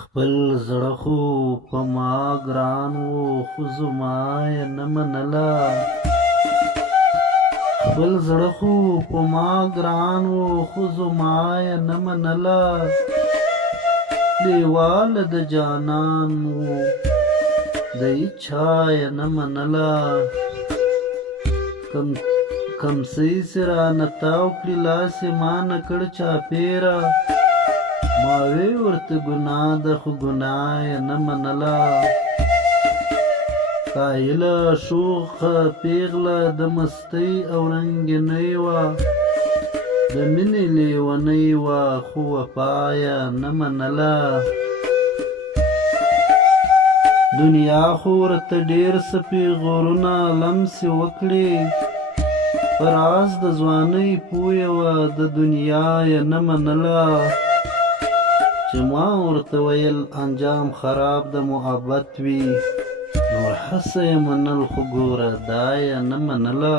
خپل زړه خو په ما ګران و خو زما یې نه منله خپل زړه خو په ما ګران و خو زما یې نه منله لیواله د جانان و د هیچا یې نه منله کمسۍ چې رانه تاو کړي لاس یې ما نه کړ چاپېره ما وی ورته ګناه ده خو ګناه یې نه منله قایله شوخه پیغله د مستۍ او رنګینۍ وه د مینې لیونۍ وه خو وفا یې نه منله دنیا خو ورته ډېر څه پیغورونه لمسې وکړې په راز د ځوانۍ پویه وه د دنیا یې نه منله چې ما ورته ویل انجام خراب د محبت وي نور هسه یې منل خو ګوره دا یې نه منله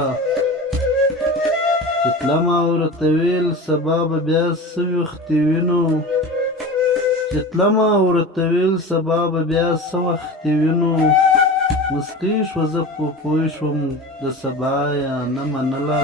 چې تله ما ورته ویل سبا به بیا څه وختې وینو چې تله ما ورته ویل سبا به بیا څه وختې وینو مسکۍ شوه زه پوه شوم د سبا یې نه منله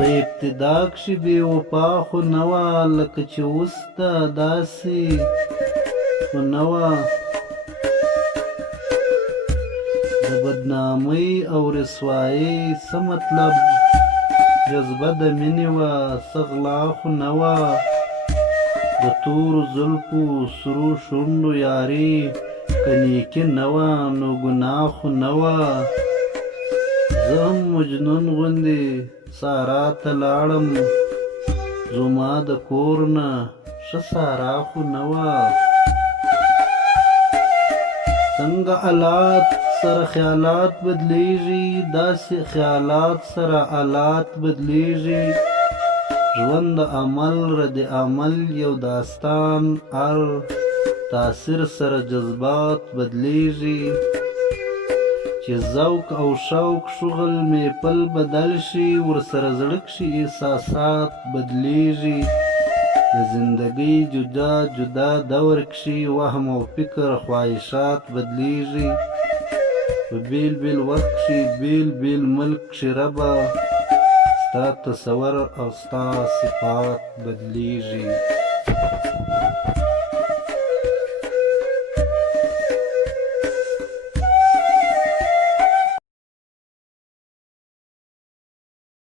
په ابتدا کښې بې وفا خو نه وه لکه چې اوس ده داسې خو نه وه د بدنامۍ او رسوایۍ څه مطلب جذبه د مینې وه څه غلا خو نه وه د تورو زلفو سرو شونډو یاري که نیکي نه وه نو ګناه خو نه وه زه هم مجنون غوندې سارا ته لاړم زما د کور نه ښه سارا خو نه وه څنګه حالات سره خیالات بدلیږي داسې خیالات سره حالات بدلیږي ژوند د عمل رد عمل یو داستان هر تاثیر سره جذبات بدلیږي چې ذوق او شوق شغل میپل بدل شي ورسره زړه کښې احساسات بدلیږي د زندګۍ جدا جدا دور کښې وهم او فکر خواهشات بدلیږي په بیل بیل وخت کښې بیل بیل ملک کښې ربه ستا تصور او ستا صفات بدلیږي